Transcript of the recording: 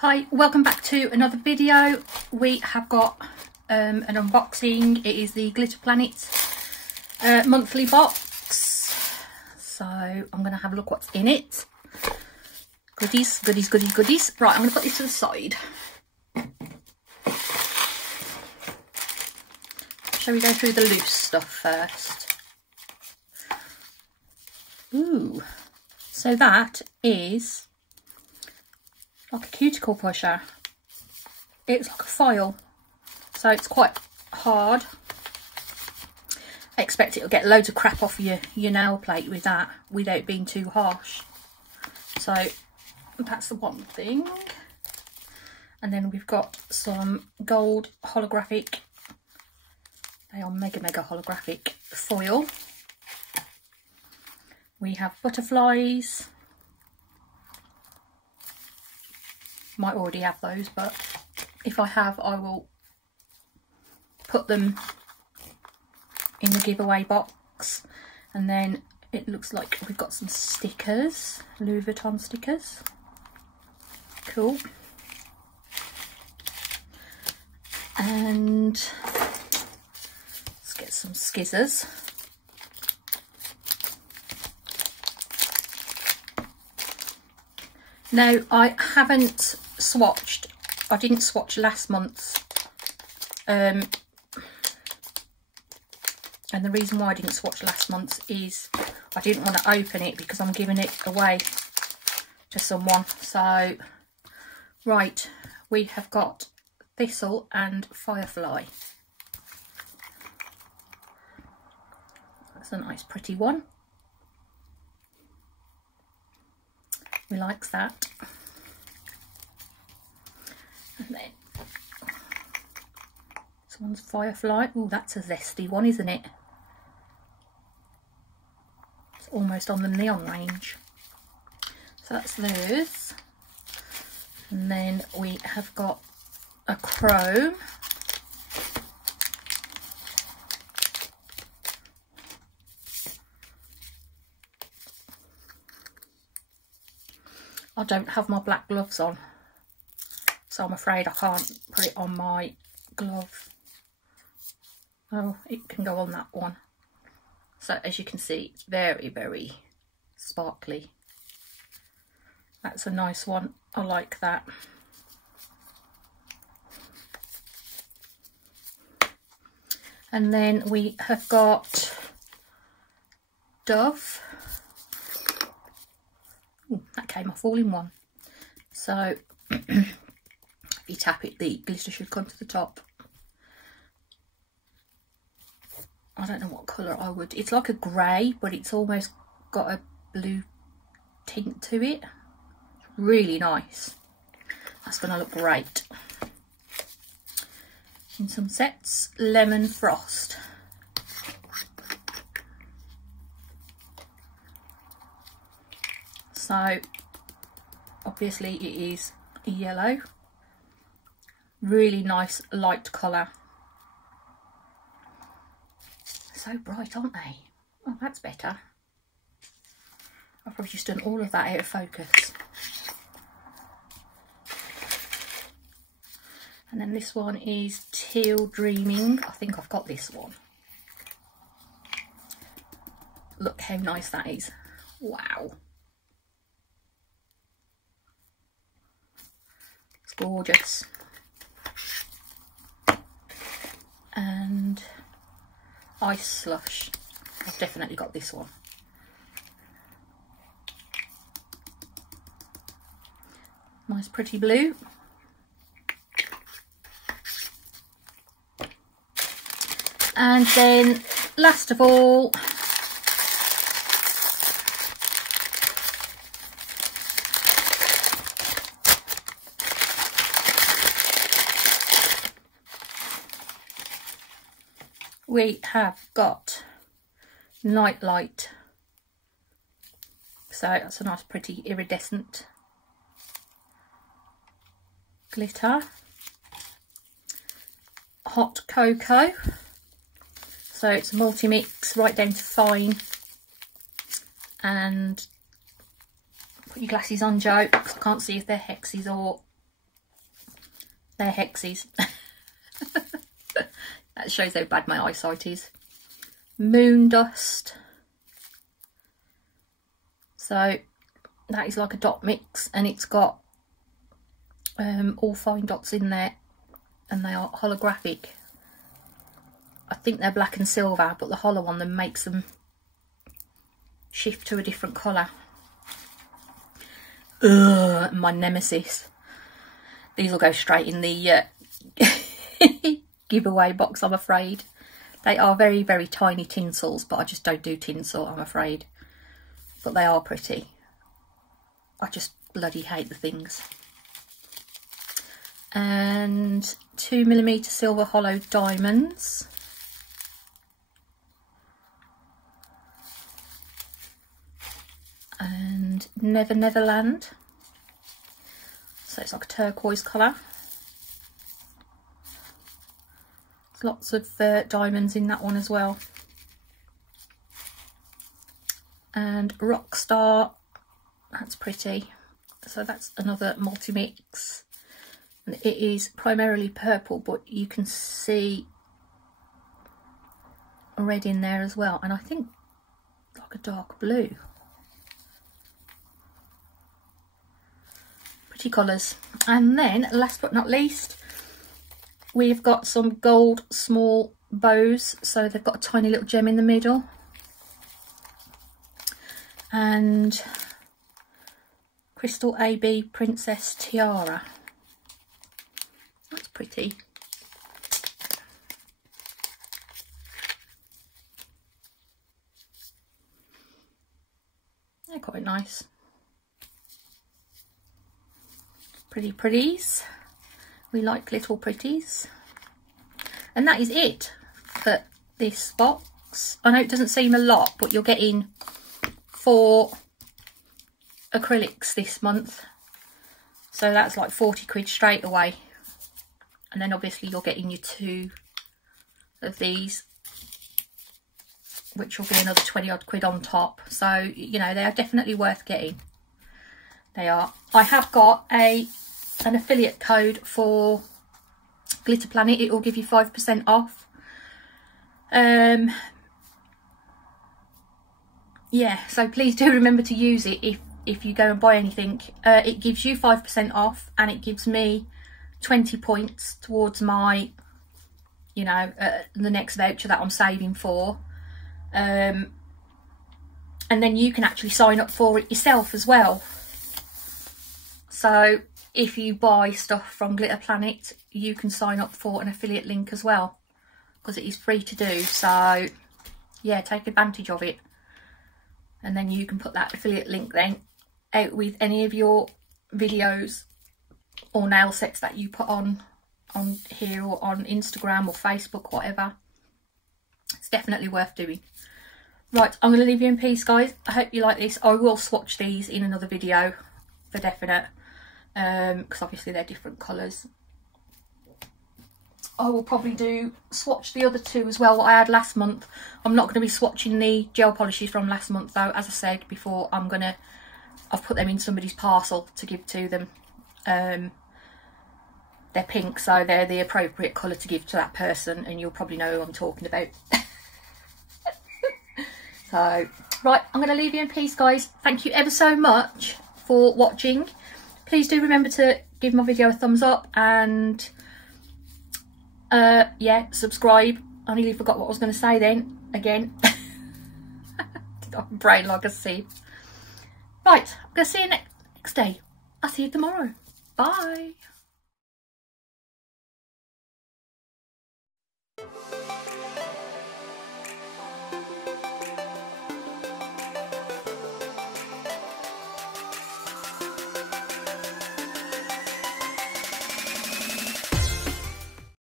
Hi, welcome back to another video. We have got an unboxing. It is the Glitter Planet monthly box. So I'm going to have a look what's in it. Goodies, goodies, goodies, goodies. Right, I'm going to put this to the side. Shall we go through the loose stuff first? Ooh, so that is like a cuticle pusher. It's like a file, so it's quite hard. I expect it'll get loads of crap off your nail plate with that without being too harsh. So that's the one thing. And then we've got some gold holographic, they are mega holographic foil. We have butterflies. Might already have those, but if I have, I will put them in the giveaway box. And then it looks like we've got some stickers, Louis Vuitton stickers. Cool. And let's get some skizzers. Now, I haven't swatched, I didn't swatch last month's, and the reason why I didn't swatch last month's is I didn't want to open it because I'm giving it away to someone. So, right, we have got Thistle and Firefly. That's a nice pretty one. We likes that. And then this one's Firefly. Oh, that's a zesty one, isn't it? It's almost on the neon range. So that's those. And then we have got a chrome. I don't have my black gloves on, so I'm afraid I can't put it on my glove. Oh, it can go on that one. So as you can see, it's very sparkly. That's a nice one. I like that. And then we have got Dove. Ooh, that came off all in one. So if you tap it, the glitter should come to the top. I don't know what colour I would. It's like a grey, but it's almost got a blue tint to it. Really nice. That's going to look great. In some sets, Lemon Frost. So obviously it is yellow, really nice light colour. So bright, aren't they? Oh, that's better. I've probably just done all of that out of focus. And then this one is Teal Dreaming. I think I've got this one. Look how nice that is. Wow. Gorgeous. And Ice Slush. I've definitely got this one. Nice pretty blue. And then last of all, we have got Nightlight. So that's a nice pretty iridescent glitter. Hot Cocoa. So it's a multi-mix right down to fine. And put your glasses on, Joe, because I can't see if they're hexes or They're hexes. That shows how bad my eyesight is. Moon Dust. So that is like a dot mix, and it's got all fine dots in there, and they are holographic. I think they're black and silver, but the hollow on them makes them shift to a different colour. Ugh, my nemesis. These will go straight in the giveaway box, I'm afraid. They are very, very tiny tinsels, but I just don't do tinsel, I'm afraid. But they are pretty. I just bloody hate the things. And 2mm silver hollow diamonds. And Never Neverland. So it's like a turquoise colour. There's lots of diamonds in that one as well. And Rockstar, that's pretty. So that's another multi-mix. And it is primarily purple, but you can see red in there as well. And I think like a dark blue. Pretty colours. And then last but not least, we've got some gold small bows. So they've got a tiny little gem in the middle. And Crystal AB Princess Tiara. That's pretty. They're quite nice. Pretty pretties. We like little pretties. And that is it for this box. I know it doesn't seem a lot, but you're getting 4 acrylics this month. So that's like 40 quid straight away. And then obviously you're getting your 2 of these, which will be another 20 odd quid on top. So, you know, they are definitely worth getting. They are. I have got an affiliate code for Glitter Planet. It will give you 5% off. Yeah, so please do remember to use it if you go and buy anything. It gives you 5% off, and it gives me 20 points towards my, you know, the next voucher that I'm saving for. And then you can actually sign up for it yourself as well. So if you buy stuff from Glitter Planet, you can sign up for an affiliate link as well, because it is free to do. So yeah, take advantage of it. And then you can put that affiliate link then out with any of your videos or nail sets that you put on here or on Instagram or Facebook, whatever. It's definitely worth doing. Right, I'm going to leave you in peace, guys. I hope you like this. I will swatch these in another video for definite, because obviously they're different colours. I will probably swatch the other 2 as well, what I had last month. I'm not going to be swatching the gel polishes from last month though. As I said before, I've put them in somebody's parcel to give to them. They're pink, so they're the appropriate colour to give to that person, and you'll probably know who I'm talking about. So, right, I'm going to leave you in peace, guys. Thank you ever so much for watching. Please do remember to give my video a thumbs up, and yeah, subscribe. I nearly forgot what I was going to say then again. My brain like a sieve. Right, I'm going to see you next day. I'll see you tomorrow. Bye.